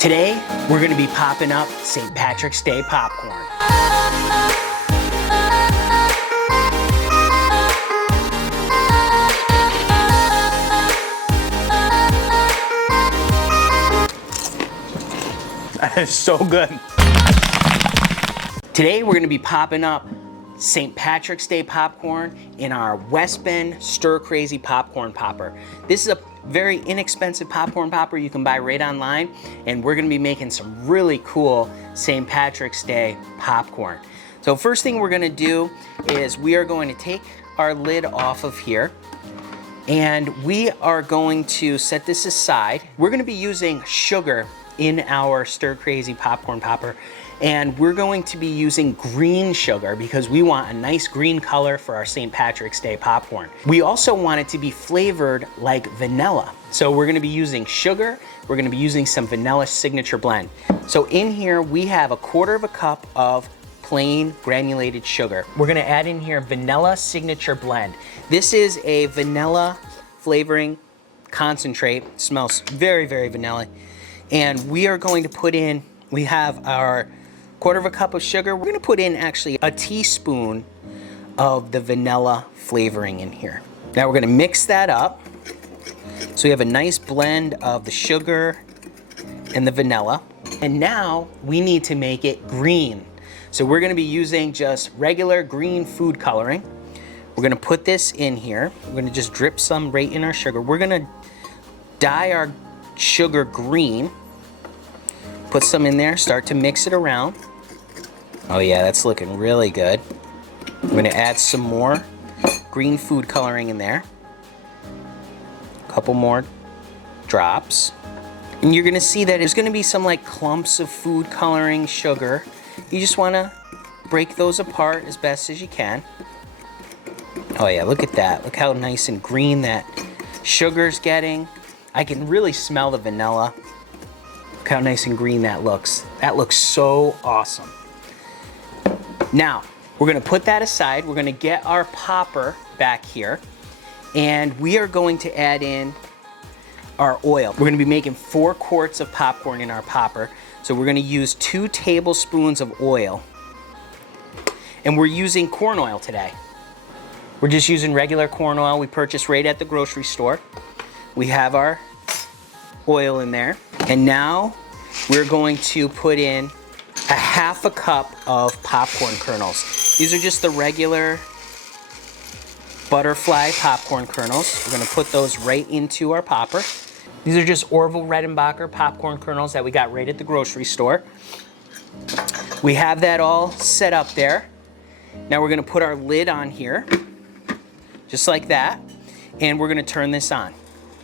Today, we're gonna be popping up St. Patrick's Day popcorn. That is so good. Today, we're gonna be popping up St. Patrick's Day popcorn in our West Bend Stir Crazy popcorn popper. This is a very inexpensive popcorn popper you can buy right online, and we're gonna be making some really cool St. Patrick's Day popcorn. So first thing we're gonna do is we are going to take our lid off of here, and we are going to set this aside. We're gonna be using sugar in our Stir Crazy popcorn popper, and we're going to be using green sugar because we want a nice green color for our St. Patrick's Day popcorn. We also want it to be flavored like vanilla. So we're gonna be using sugar, we're gonna be using some vanilla signature blend. So in here we have 1/4 cup of plain granulated sugar. We're gonna add in here vanilla signature blend. This is a vanilla flavoring concentrate. It smells very, very vanilla. And we are going to put in, we have our 1/4 cup of sugar. We're gonna put in actually a teaspoon of the vanilla flavoring in here. Now we're gonna mix that up. So we have a nice blend of the sugar and the vanilla. And now we need to make it green. So we're gonna be using just regular green food coloring. We're gonna put this in here. We're gonna just drip some right in our sugar. We're gonna dye our sugar green. Put some in there, start to mix it around. Oh yeah, that's looking really good. I'm gonna add some more green food coloring in there. A couple more drops. And you're gonna see that there's gonna be some like clumps of food coloring sugar. You just wanna break those apart as best as you can. Oh yeah, look at that. Look how nice and green that sugar's getting. I can really smell the vanilla. Look how nice and green that looks. That looks so awesome. Now, we're gonna put that aside. We're gonna get our popper back here, and we are going to add in our oil. We're gonna be making 4 quarts of popcorn in our popper. So we're gonna use 2 tablespoons of oil. And we're using corn oil today. We're just using regular corn oil we purchased right at the grocery store. We have our oil in there. And now we're going to put in 1/2 cup of popcorn kernels. These are just the regular butterfly popcorn kernels. We're gonna put those right into our popper. These are just Orville Redenbacher popcorn kernels that we got right at the grocery store. We have that all set up there. Now we're gonna put our lid on here, just like that, and we're gonna turn this on.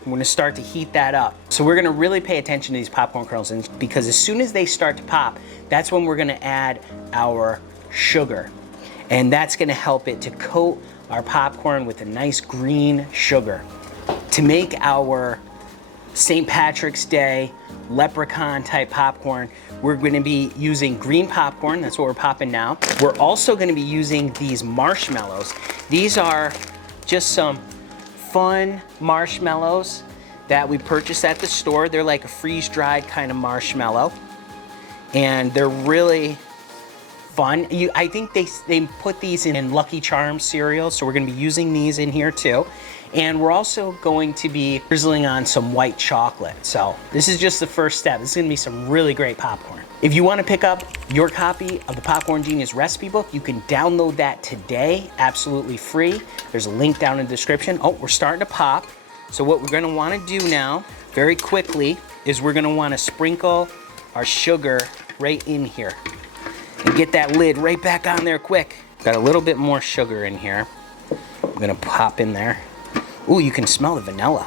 We're gonna start to heat that up. So we're gonna really pay attention to these popcorn kernels, because as soon as they start to pop, that's when we're gonna add our sugar. And that's gonna help it to coat our popcorn with a nice green sugar. To make our St. Patrick's Day leprechaun type popcorn, we're gonna be using green popcorn. That's what we're popping now. We're also gonna be using these marshmallows. These are just some fun marshmallows that we purchased at the store. They're like a freeze-dried kind of marshmallow, and they're really fun. I think they put these in Lucky Charms cereal, so we're gonna be using these in here too. And we're also going to be drizzling on some white chocolate. So this is just the first step. This is gonna be some really great popcorn. If you wanna pick up your copy of the Popcorn Genius recipe book, you can download that today, absolutely free. There's a link down in the description. Oh, we're starting to pop. So what we're gonna wanna do now, very quickly, is we're gonna wanna sprinkle our sugar right in here. And get that lid right back on there quick. Got a little bit more sugar in here. I'm gonna pop in there. Ooh, you can smell the vanilla.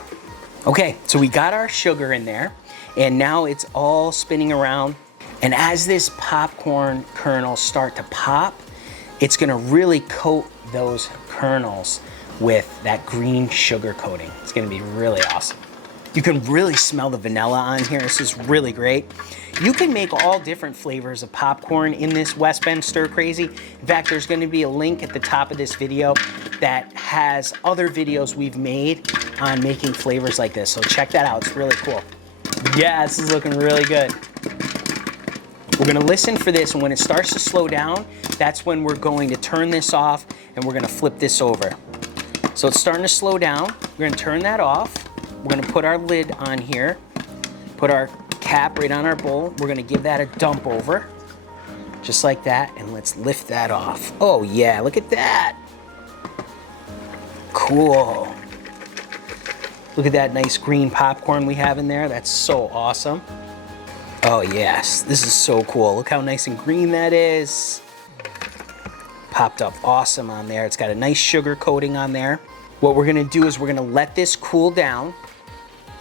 Okay, so we got our sugar in there, and now it's all spinning around. And as this popcorn kernels start to pop, it's gonna really coat those kernels with that green sugar coating. It's gonna be really awesome. You can really smell the vanilla on here. This is really great. You can make all different flavors of popcorn in this West Bend Stir Crazy. In fact, there's gonna be a link at the top of this video that has other videos we've made on making flavors like this. So check that out, it's really cool. Yeah, this is looking really good. We're gonna listen for this, and when it starts to slow down, that's when we're going to turn this off and we're gonna flip this over. So it's starting to slow down. We're gonna turn that off. We're gonna put our lid on here, put our cap right on our bowl. We're gonna give that a dump over, just like that, and let's lift that off. Oh yeah, look at that. Cool. Look at that nice green popcorn we have in there. That's so awesome. Oh yes, this is so cool. Look how nice and green that is. Popped up awesome on there. It's got a nice sugar coating on there. What we're gonna do is we're gonna let this cool down.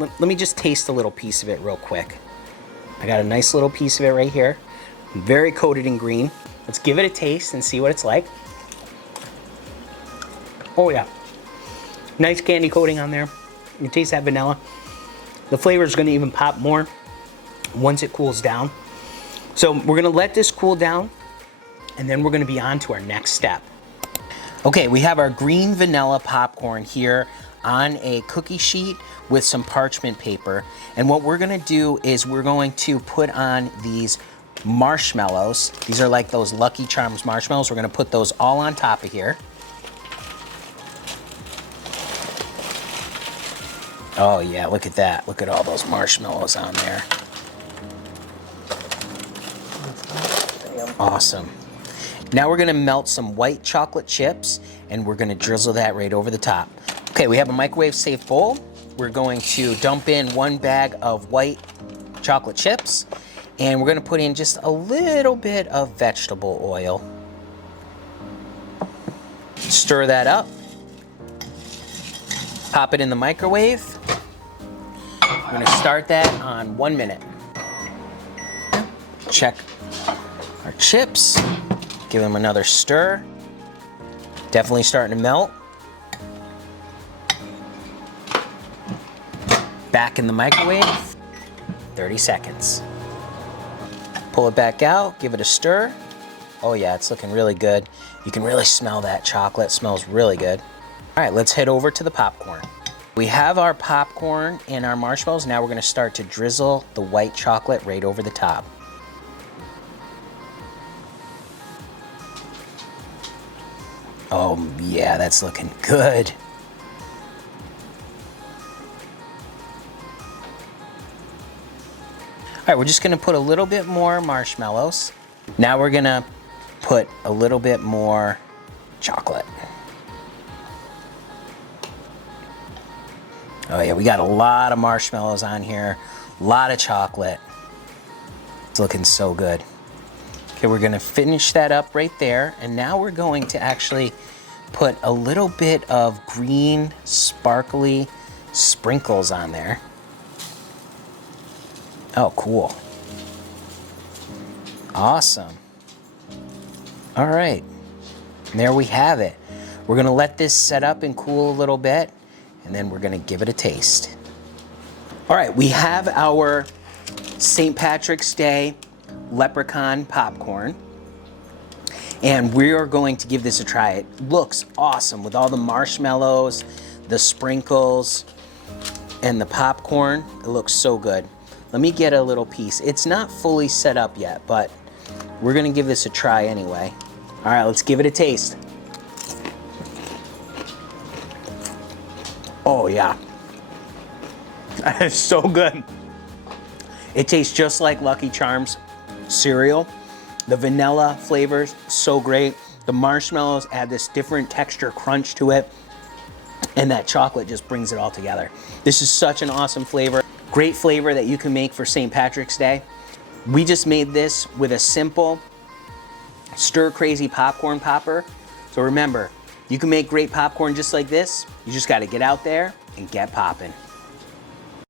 Let me just taste a little piece of it real quick. I got a nice little piece of it right here. Very coated in green. Let's give it a taste and see what it's like. Oh yeah, nice candy coating on there. You taste that vanilla. The flavor is gonna even pop more once it cools down. So we're gonna let this cool down, and then we're gonna be on to our next step. Okay, we have our green vanilla popcorn here on a cookie sheet with some parchment paper. And what we're gonna do is we're going to put on these marshmallows. These are like those Lucky Charms marshmallows. We're gonna put those all on top of here. Oh yeah, look at that. Look at all those marshmallows on there. Awesome. Now we're gonna melt some white chocolate chips, and we're gonna drizzle that right over the top. Okay, we have a microwave safe bowl. We're going to dump in 1 bag of white chocolate chips, and we're gonna put in just a little bit of vegetable oil. Stir that up. Pop it in the microwave. We're gonna start that on 1 minute. Check our chips, give them another stir. Definitely starting to melt. Back in the microwave, 30 seconds. Pull it back out, give it a stir. Oh yeah, it's looking really good. You can really smell that chocolate, it smells really good. All right, let's head over to the popcorn. We have our popcorn and our marshmallows. Now we're gonna start to drizzle the white chocolate right over the top. Oh yeah, that's looking good. All right, we're just gonna put a little bit more marshmallows. Now we're gonna put a little bit more chocolate. Oh yeah, we got a lot of marshmallows on here, a lot of chocolate. It's looking so good. Okay, we're gonna finish that up right there, and now we're going to actually put a little bit of green, sparkly sprinkles on there. Oh, cool. Awesome. All right, and there we have it. We're gonna let this set up and cool a little bit, and then we're gonna give it a taste. All right, we have our St. Patrick's Day leprechaun popcorn, and we are going to give this a try. It looks awesome with all the marshmallows, the sprinkles, and the popcorn. It looks so good. Let me get a little piece. It's not fully set up yet, but we're gonna give this a try anyway. All right, let's give it a taste. Oh yeah, that is so good. It tastes just like Lucky Charms cereal. The vanilla flavors, so great. The marshmallows add this different texture crunch to it, and that chocolate just brings it all together. This is such an awesome flavor. Great flavor that you can make for St. Patrick's Day. We just made this with a simple stir crazy popcorn popper. So remember, you can make great popcorn just like this. You just gotta get out there and get popping.